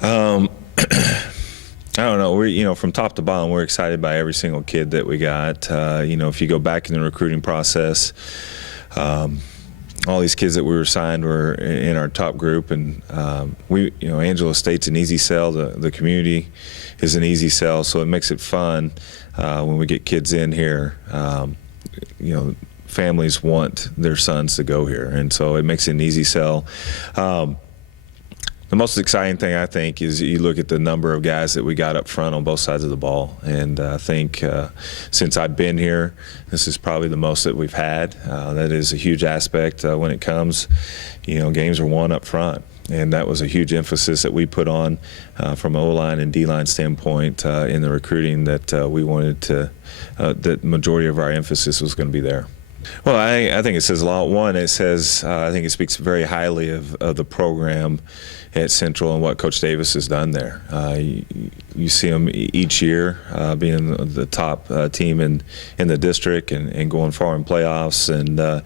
Um, I don't know. From top to bottom, we're excited by every single kid that we got. If you go back in the recruiting process, all these kids that we were signed were in our top group, and Angelo State's an easy sell. The community is an easy sell, so it makes it fun when we get kids in here. Families want their sons to go here, and so it makes it an easy sell. The most exciting thing, I think, is you look at the number of guys that we got up front on both sides of the ball. And I think since I've been here, this is probably the most that we've had. That is a huge aspect when it comes. Games are won up front. And that was a huge emphasis that we put on from an O-line and D-line standpoint in the recruiting, that we wanted to, that the majority of our emphasis was going to be there. Well, I think it says a lot. One, it says, I think it speaks very highly of the program at Central and what Coach Davis has done there. You see them each year being the top team in the district and going far in playoffs, and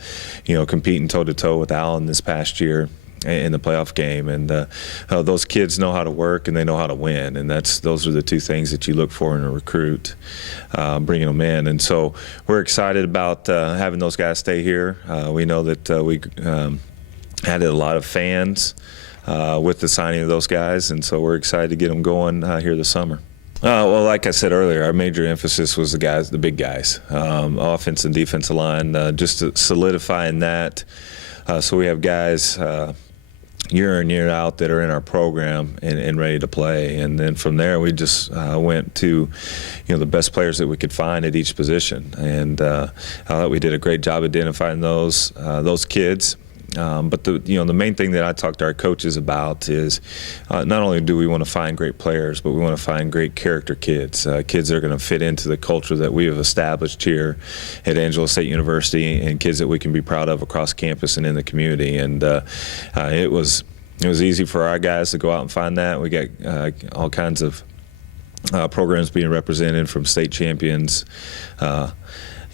competing toe-to-toe with Allen this past year in the playoff game. And those kids know how to work and they know how to win, and those are the two things that you look for in a recruit, bringing them in. And so we're excited about having those guys stay here. We know that we added a lot of fans with the signing of those guys, and so we're excited to get them going here this summer. Well, like I said earlier, our major emphasis was the big guys, offense and defensive line, just to solidifying that. So we have guys year in, year out that are in our program and ready to play. And then from there, we just went to, the best players that we could find at each position. And I thought we did a great job identifying those kids. But the main thing that I talk to our coaches about is not only do we want to find great players, but we want to find great character kids, kids that are going to fit into the culture that we have established here at Angelo State University, and kids that we can be proud of across campus and in the community. And it was easy for our guys to go out and find that. We got all kinds of programs being represented, from state champions,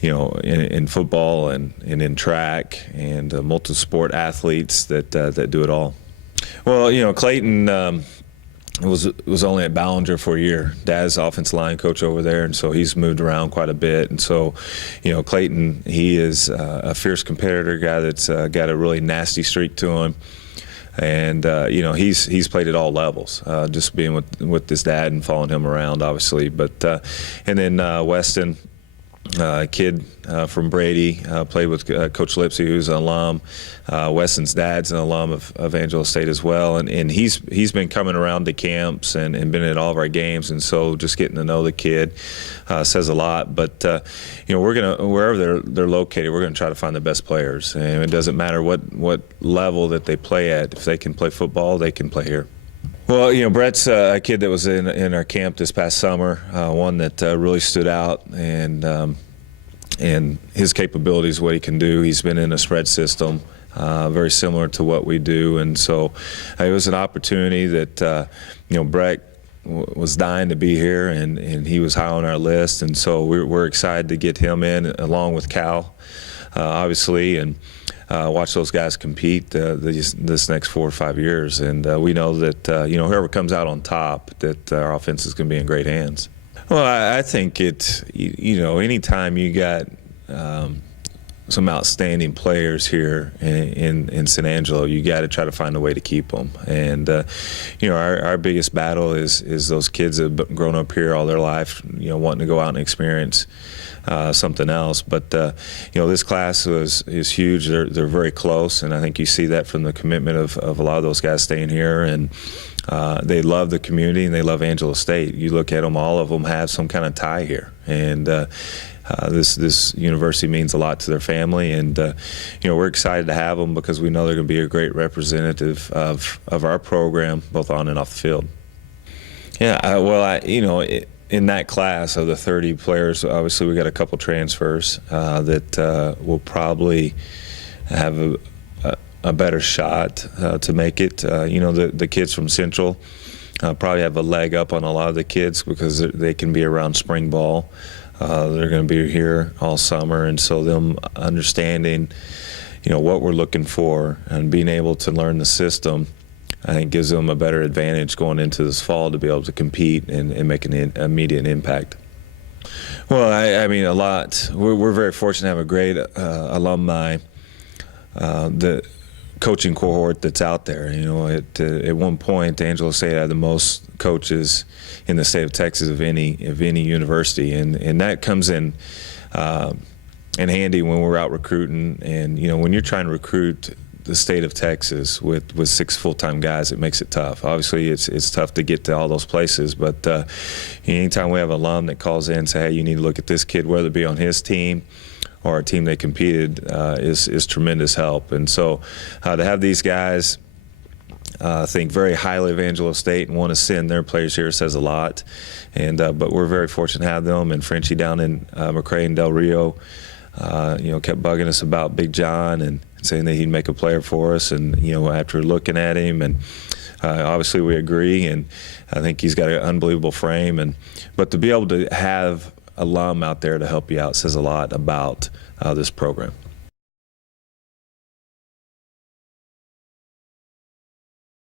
in football and in track, and multi-sport athletes that do it all. Well, Clayton was only at Ballinger for a year. Dad's offensive line coach over there, and so he's moved around quite a bit. And so, Clayton, he is a fierce competitor, guy that's got a really nasty streak to him. And he's played at all levels, just being with his dad and following him around, obviously. But and then Weston, kid from Brady, played with Coach Lipsy, who's an alum. Weston's dad's an alum of Angelo State as well, and he's been coming around to camps and been at all of our games, and so just getting to know the kid says a lot. But we're gonna, wherever they're located, we're gonna try to find the best players, and it doesn't matter what level that they play at. If they can play football, they can play here. Well, Brett's a kid that was in our camp this past summer, one that really stood out, and his capabilities, what he can do. He's been in a spread system, very similar to what we do, and so it was an opportunity that Brett was dying to be here, and he was high on our list, and so we're excited to get him in along with Cal, obviously, and watch those guys compete this next 4 or 5 years. And we know that whoever comes out on top, that our offense is going to be in great hands. Well, I think anytime you got some outstanding players here in San Angelo, you got to try to find a way to keep them. And our biggest battle is those kids that have grown up here all their life, wanting to go out and experience something else. But this class is huge. They're very close, and I think you see that from the commitment of a lot of those guys staying here, and they love the community and they love Angelo State. You look at them, all of them have some kind of tie here, and this university means a lot to their family, and we're excited to have them because we know they're going to be a great representative of our program, both on and off the field. Yeah, in that class of the 30 players, obviously we got a couple transfers that will probably have a better shot to make it. The kids from Central probably have a leg up on a lot of the kids because they can be around spring ball. They're going to be here all summer, and so them understanding, what we're looking for and being able to learn the system I think gives them a better advantage going into this fall to be able to compete and make an immediate impact. Well, I mean, a lot. We're very fortunate to have a great alumni, the coaching cohort that's out there. You know, at one point, Angelo State had the most coaches in the state of Texas of any university, and that comes in handy when we're out recruiting. And you know, when you're trying to recruit the state of Texas with 6 full-time guys, it makes it tough. Obviously, it's tough to get to all those places, but anytime we have an alum that calls in and say, hey, you need to look at this kid, whether it be on his team or a team they competed, is tremendous help. And so to have these guys think very highly of Angelo State and want to send their players here says a lot. And but we're very fortunate to have them. And Frenchie down in McRae and Del Rio, you know, kept bugging us about Big John and saying that he'd make a player for us. And you know, after looking at him, and obviously we agree. And I think he's got an unbelievable frame. But to be able to have alum out there to help you out says a lot about this program.